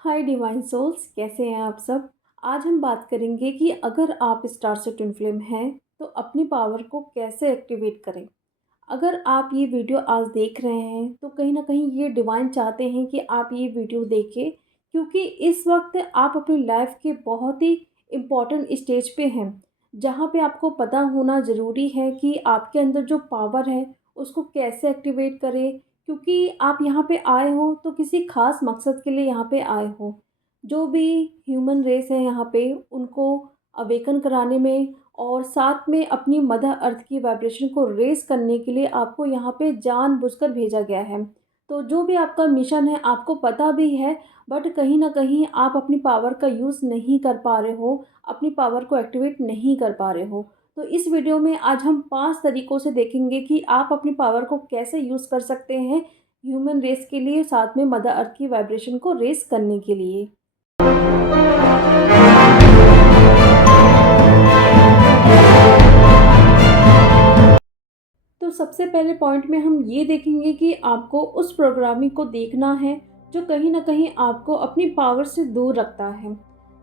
हाय divine souls, कैसे हैं आप सब। आज हम बात करेंगे कि अगर आप स्टार से ट्विन फ्लेम हैं तो अपनी पावर को कैसे एक्टिवेट करें। अगर आप ये वीडियो आज देख रहे हैं तो कहीं ना कहीं ये डिवाइन चाहते हैं कि आप ये वीडियो देखें, क्योंकि इस वक्त आप अपनी लाइफ के बहुत ही इम्पोर्टेंट स्टेज पे हैं, जहाँ पे आपको पता होना ज़रूरी है कि आपके अंदर जो पावर है उसको कैसे एक्टिवेट करें। क्योंकि आप यहाँ पे आए हो तो किसी खास मकसद के लिए यहाँ पे आए हो। जो भी ह्यूमन रेस है यहाँ पे उनको अवेकन कराने में और साथ में अपनी मदर अर्थ की वाइब्रेशन को रेस करने के लिए आपको यहाँ पे जानबूझकर भेजा गया है। तो जो भी आपका मिशन है आपको पता भी है, बट कहीं ना कहीं आप अपनी पावर का यूज़ नहीं कर पा रहे हो, अपनी पावर को एक्टिवेट नहीं कर पा रहे हो। तो इस वीडियो में आज हम 5 तरीकों से देखेंगे कि आप अपनी पावर को कैसे यूज़ कर सकते हैं ह्यूमन रेस के लिए, साथ में मदर अर्थ की वाइब्रेशन को रेस करने के लिए। तो सबसे पहले पॉइंट में हम ये देखेंगे कि आपको उस प्रोग्रामिंग को देखना है जो कहीं ना कहीं आपको अपनी पावर से दूर रखता है।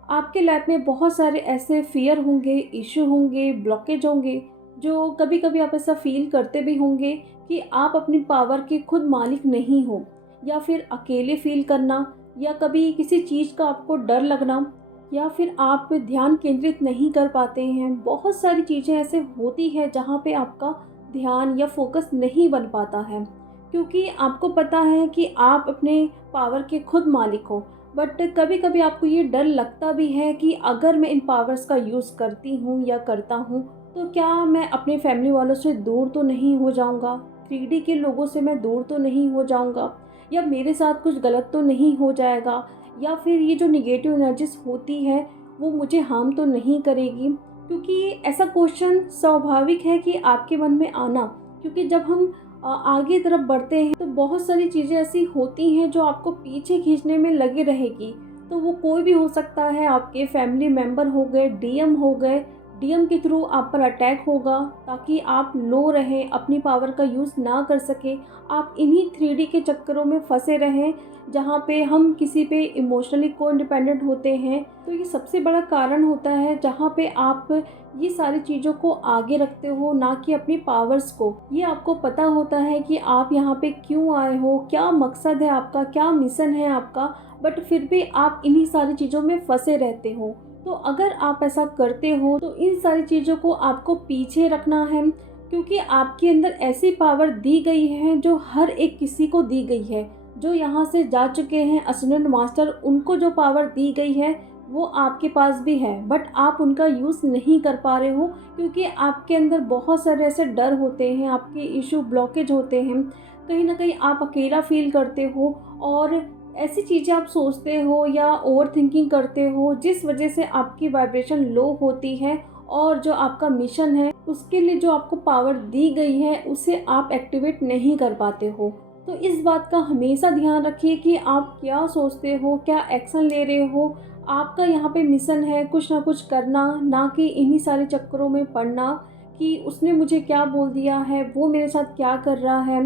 आपके लाइफ में बहुत सारे ऐसे फियर होंगे, इशू होंगे, ब्लॉकेज होंगे, जो कभी कभी आप ऐसा फील करते भी होंगे कि आप अपनी पावर के खुद मालिक नहीं हो, या फिर अकेले फील करना, या कभी किसी चीज़ का आपको डर लगना, या फिर आप ध्यान केंद्रित नहीं कर पाते हैं। बहुत सारी चीज़ें ऐसे होती है जहाँ पे आपका ध्यान या फोकस नहीं बन पाता है, क्योंकि आपको पता है कि आप अपने पावर के खुद मालिक हो। बट कभी कभी आपको ये डर लगता भी है कि अगर मैं इन पावर्स का यूज़ करती हूँ या करता हूँ तो क्या मैं अपने फैमिली वालों से दूर तो नहीं हो जाऊँगा, 3D के लोगों से मैं दूर तो नहीं हो जाऊँगा, या मेरे साथ कुछ गलत तो नहीं हो जाएगा, या फिर ये जो निगेटिव एनर्जीज होती है वो मुझे हार्म तो नहीं करेगी। क्योंकि ऐसा क्वेश्चन स्वाभाविक है कि आपके मन में आना, क्योंकि जब हम आगे तरफ बढ़ते हैं तो बहुत सारी चीज़ें ऐसी होती हैं जो आपको पीछे खींचने में लगी रहेगी। तो वो कोई भी हो सकता है, आपके फैमिली मेंबर हो गए, डीएम हो गए। डीएम के थ्रू आप पर अटैक होगा ताकि आप लो रहें, अपनी पावर का यूज़ ना कर सके। आप इन्हीं 3D के चक्करों में फंसे रहें जहाँ पे हम किसी पे इमोशनली को इंडिपेंडेंट होते हैं। तो ये सबसे बड़ा कारण होता है जहाँ पे आप ये सारी चीज़ों को आगे रखते हो, ना कि अपनी पावर्स को। ये आपको पता होता है कि आप यहाँ पे क्यों आए हो, क्या मकसद है आपका, क्या मिशन है आपका, बट फिर भी आप इन्हीं सारी चीज़ों में फंसे रहते हो। तो अगर आप ऐसा करते हो तो इन सारी चीज़ों को आपको पीछे रखना है, क्योंकि आपके अंदर ऐसी पावर दी गई है जो हर एक किसी को दी गई है। जो यहाँ से जा चुके हैं असेंडेंट मास्टर, उनको जो पावर दी गई है वो आपके पास भी है, बट आप उनका यूज़ नहीं कर पा रहे हो, क्योंकि आपके अंदर बहुत सारे ऐसे डर होते हैं, आपके इशू ब्लॉकेज होते हैं। कहीं ना कहीं आप अकेला फील करते हो और ऐसी चीज़ें आप सोचते हो या ओवर थिंकिंग करते हो जिस वजह से आपकी वाइब्रेशन लो होती है, और जो आपका मिशन है उसके लिए जो आपको पावर दी गई है उसे आप एक्टिवेट नहीं कर पाते हो। तो इस बात का हमेशा ध्यान रखिए कि आप क्या सोचते हो, क्या एक्शन ले रहे हो। आपका यहाँ पे मिशन है कुछ ना कुछ करना, ना कि इन्हीं सारे चक्करों में पड़ना कि उसने मुझे क्या बोल दिया है, वो मेरे साथ क्या कर रहा है।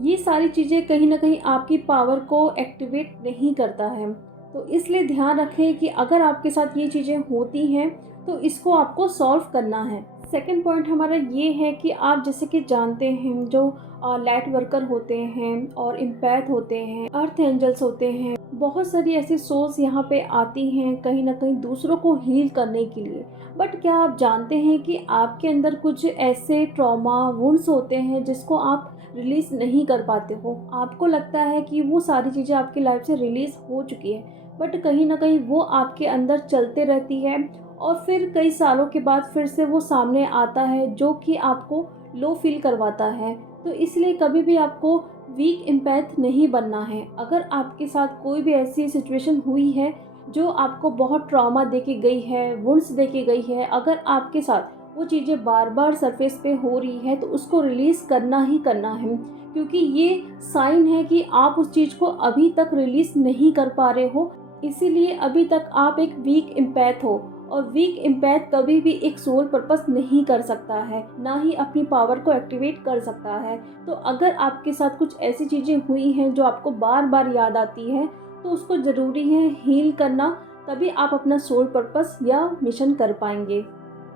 ये सारी चीज़ें कहीं ना कहीं आपकी पावर को एक्टिवेट नहीं करता है। तो इसलिए ध्यान रखें कि अगर आपके साथ ये चीज़ें होती हैं तो इसको आपको सॉल्व करना है। सेकंड पॉइंट हमारा ये है कि आप जैसे कि जानते हैं जो लाइट वर्कर होते हैं और इम्पैथ होते हैं, अर्थ एंजल्स होते हैं, बहुत सारी ऐसी सोल्स यहाँ पे आती हैं कहीं ना कहीं दूसरों को हील करने के लिए। बट क्या आप जानते हैं कि आपके अंदर कुछ ऐसे ट्रॉमा वुंड्स होते हैं जिसको आप रिलीज़ नहीं कर पाते हो। आपको लगता है कि वो सारी चीज़ें आपकी लाइफ से रिलीज़ हो चुकी है, बट कहीं ना कहीं वो आपके अंदर चलते रहती है, और फिर कई सालों के बाद फिर से वो सामने आता है जो कि आपको लो फील करवाता है। तो इसलिए कभी भी आपको वीक एम्पैथ नहीं बनना है। अगर आपके साथ कोई भी ऐसी सिचुएशन हुई है जो आपको बहुत ट्रॉमा देके गई है, वुंड्स देके गई है, अगर आपके साथ वो चीज़ें बार बार सरफेस पे हो रही है तो उसको रिलीज़ करना ही करना है, क्योंकि ये साइन है कि आप उस चीज़ को अभी तक रिलीज़ नहीं कर पा रहे हो। इसीलिए अभी तक आप एक वीक एम्पैथ हो, और वीक एम्पैथ कभी भी एक सोल पर्पस नहीं कर सकता है, ना ही अपनी पावर को एक्टिवेट कर सकता है। तो अगर आपके साथ कुछ ऐसी चीज़ें हुई हैं जो आपको बार बार याद आती है तो उसको ज़रूरी है हील करना, तभी आप अपना सोल पर्पस या मिशन कर पाएंगे।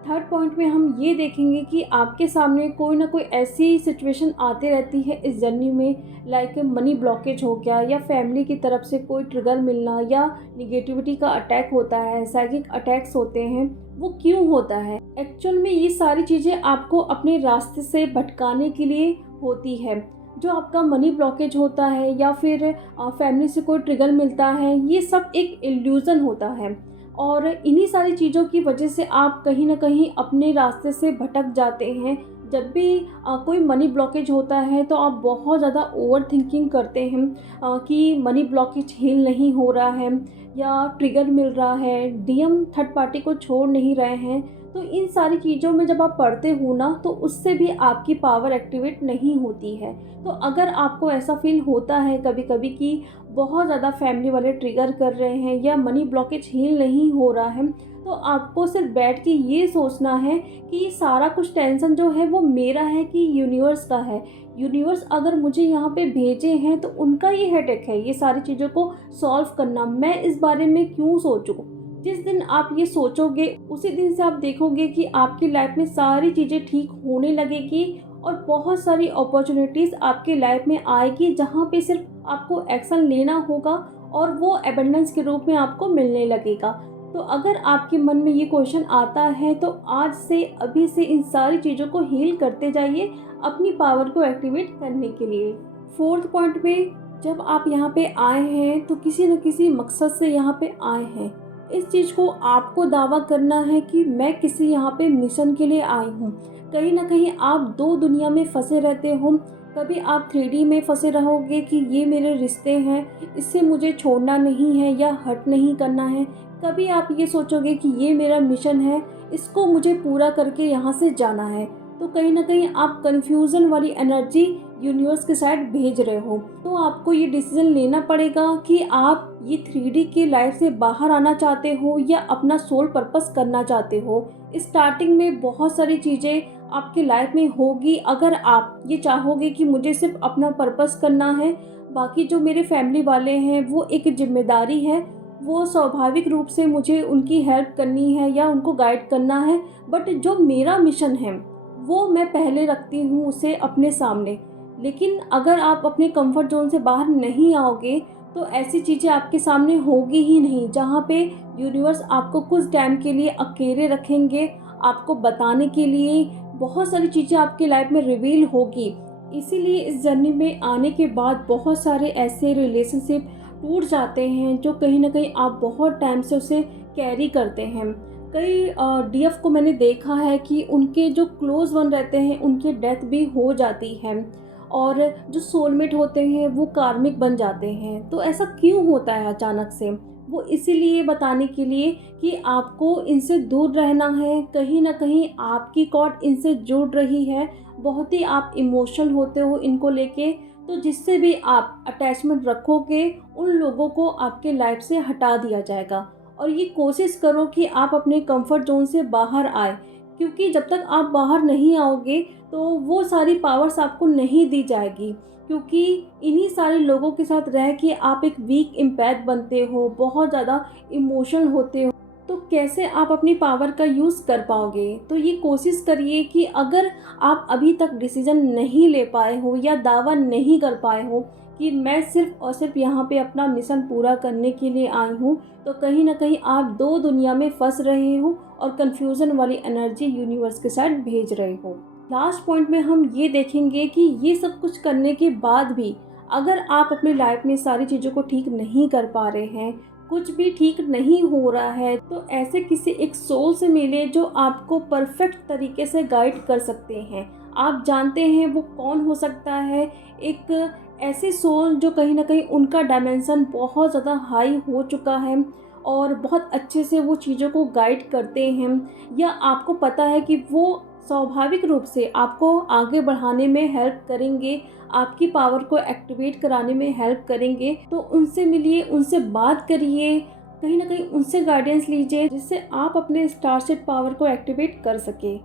थर्ड पॉइंट में हम ये देखेंगे कि आपके सामने कोई ना कोई ऐसी सिचुएशन आती रहती है इस जर्नी में, लाइक मनी ब्लॉकेज हो गया, या फैमिली की तरफ से कोई ट्रिगर मिलना, या निगेटिविटी का अटैक होता है, साइकिक अटैक्स होते हैं। वो क्यों होता है? एक्चुअल में ये सारी चीज़ें आपको अपने रास्ते से भटकाने के लिए होती है। जो आपका मनी ब्लॉकेज होता है या फिर फैमिली से कोई ट्रिगर मिलता है, ये सब एक इल्यूज़न होता है, और इन्हीं सारी चीज़ों की वजह से आप कहीं न कहीं अपने रास्ते से भटक जाते हैं। जब भी कोई मनी ब्लॉकेज होता है तो आप बहुत ज़्यादा ओवरथिंकिंग करते हैं कि मनी ब्लॉकेज हील नहीं हो रहा है, या ट्रिगर मिल रहा है, डीएम थर्ड पार्टी को छोड़ नहीं रहे हैं। तो इन सारी चीज़ों में जब आप पढ़ते हो ना, तो उससे भी आपकी पावर एक्टिवेट नहीं होती है। तो अगर आपको ऐसा फील होता है कभी-कभी कि बहुत ज़्यादा फैमिली वाले ट्रिगर कर रहे हैं या मनी ब्लॉकेज हील नहीं हो रहा है, तो आपको सिर्फ बैठ के ये सोचना है कि सारा कुछ टेंशन जो है वो मेरा है कि यूनिवर्स का है। यूनिवर्स अगर मुझे यहाँ पे भेजे हैं तो उनका ये हेडेक है ये सारी चीज़ों को सॉल्व करना, मैं इस बारे में क्यों सोचूं। जिस दिन आप ये सोचोगे उसी दिन से आप देखोगे कि आपकी लाइफ में सारी चीज़ें ठीक होने लगेगी, और बहुत सारी अपॉर्चुनिटीज़ आपकी लाइफ में आएगी जहाँ पे सिर्फ आपको एक्शन लेना होगा और वो एबंडेंस के रूप में आपको मिलने लगेगा। तो अगर आपके मन में ये क्वेश्चन आता है तो आज से अभी से इन सारी चीज़ों को हील करते जाइए अपनी पावर को एक्टिवेट करने के लिए। फोर्थ पॉइंट में, जब आप यहाँ पे आए हैं तो किसी न किसी मकसद से यहाँ पे आए हैं। इस चीज़ को आपको दावा करना है कि मैं किसी यहाँ पे मिशन के लिए आई हूँ। कहीं ना कहीं आप दो दुनिया में फंसे रहते हो। कभी आप 3D में फंसे रहोगे कि ये मेरे रिश्ते हैं, इससे मुझे छोड़ना नहीं है या हर्ट नहीं करना है। कभी आप ये सोचोगे कि ये मेरा मिशन है, इसको मुझे पूरा करके यहाँ से जाना है। तो कहीं ना कहीं आप कन्फ्यूज़न वाली एनर्जी यूनिवर्स के साइड भेज रहे हो। तो आपको ये डिसीजन लेना पड़ेगा कि आप ये 3D की लाइफ से बाहर आना चाहते हो या अपना सोल पर्पस करना चाहते हो। स्टार्टिंग में बहुत सारी चीज़ें आपकी लाइफ में होगी अगर आप ये चाहोगे कि मुझे सिर्फ अपना पर्पस करना है, बाकी जो मेरे फैमिली वाले हैं वो एक जिम्मेदारी है, वो स्वाभाविक रूप से मुझे उनकी हेल्प करनी है या उनको गाइड करना है। बट जो मेरा मिशन है वो मैं पहले रखती हूँ उसे अपने सामने। लेकिन अगर आप अपने कंफर्ट जोन से बाहर नहीं आओगे तो ऐसी चीज़ें आपके सामने होगी ही नहीं, जहाँ पे यूनिवर्स आपको कुछ टाइम के लिए अकेले रखेंगे, आपको बताने के लिए बहुत सारी चीज़ें आपकी लाइफ में रिवील होगी। इसीलिए इस जर्नी में आने के बाद बहुत सारे ऐसे रिलेशनशिप टूट जाते हैं जो कहीं ना कहीं आप बहुत टाइम से उसे कैरी करते हैं। कई डीएफ को मैंने देखा है कि उनके जो क्लोज वन रहते हैं उनकी डेथ भी हो जाती है, और जो सोलमेट होते हैं वो कार्मिक बन जाते हैं। तो ऐसा क्यों होता है अचानक से? वो इसीलिए बताने के लिए कि आपको इनसे दूर रहना है। कहीं ना कहीं आपकी कॉर्ड इनसे जुड़ रही है, बहुत ही आप इमोशनल होते हो इनको लेके। तो जिससे भी आप अटैचमेंट रखोगे उन लोगों को आपके लाइफ से हटा दिया जाएगा। और ये कोशिश करो कि आप अपने कंफर्ट जोन से बाहर आए, क्योंकि जब तक आप बाहर नहीं आओगे तो वो सारी पावर्स आपको नहीं दी जाएगी। क्योंकि इन्हीं सारे लोगों के साथ रह के आप एक वीक इम्पैथ बनते हो, बहुत ज़्यादा इमोशनल होते हो, तो कैसे आप अपनी पावर का यूज़ कर पाओगे? तो ये कोशिश करिए कि अगर आप अभी तक डिसीजन नहीं ले पाए हो या दावा नहीं कर पाए हो कि मैं सिर्फ और सिर्फ यहाँ पे अपना मिशन पूरा करने के लिए आई हूँ, तो कहीं ना कहीं आप दो दुनिया में फंस रहे हो और कन्फ्यूज़न वाली एनर्जी यूनिवर्स के साथ भेज रहे हो। लास्ट पॉइंट में हम ये देखेंगे कि ये सब कुछ करने के बाद भी अगर आप अपनी लाइफ में सारी चीज़ों को ठीक नहीं कर पा रहे हैं, कुछ भी ठीक नहीं हो रहा है, तो ऐसे किसी एक सोल से मिले जो आपको परफेक्ट तरीके से गाइड कर सकते हैं। आप जानते हैं वो कौन हो सकता है? एक ऐसे सोल जो कहीं ना कहीं उनका डायमेंशन बहुत ज़्यादा हाई हो चुका है और बहुत अच्छे से वो चीज़ों को गाइड करते हैं, या आपको पता है कि वो स्वाभाविक रूप से आपको आगे बढ़ाने में हेल्प करेंगे, आपकी पावर को एक्टिवेट कराने में हेल्प करेंगे। तो उनसे मिलिए, उनसे बात करिए, कहीं ना कहीं उनसे गाइडेंस लीजिए, जिससे आप अपने स्टार सेट पावर को एक्टिवेट कर सके।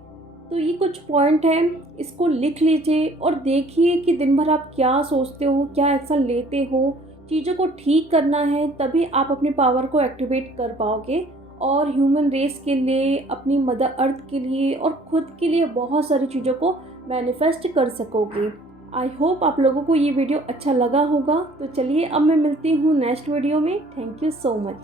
तो ये कुछ पॉइंट हैं, इसको लिख लीजिए और देखिए कि दिन भर आप क्या सोचते हो, क्या एक्शन लेते हो, चीज़ों को ठीक करना है, तभी आप अपनी पावर को एक्टिवेट कर पाओगे और ह्यूमन रेस के लिए, अपनी मदर अर्थ के लिए और खुद के लिए बहुत सारी चीज़ों को मैनिफेस्ट कर सकोगे। आई होप आप लोगों को ये वीडियो अच्छा लगा होगा। तो चलिए अब मैं मिलती हूँ नेक्स्ट वीडियो में। Thank you so much.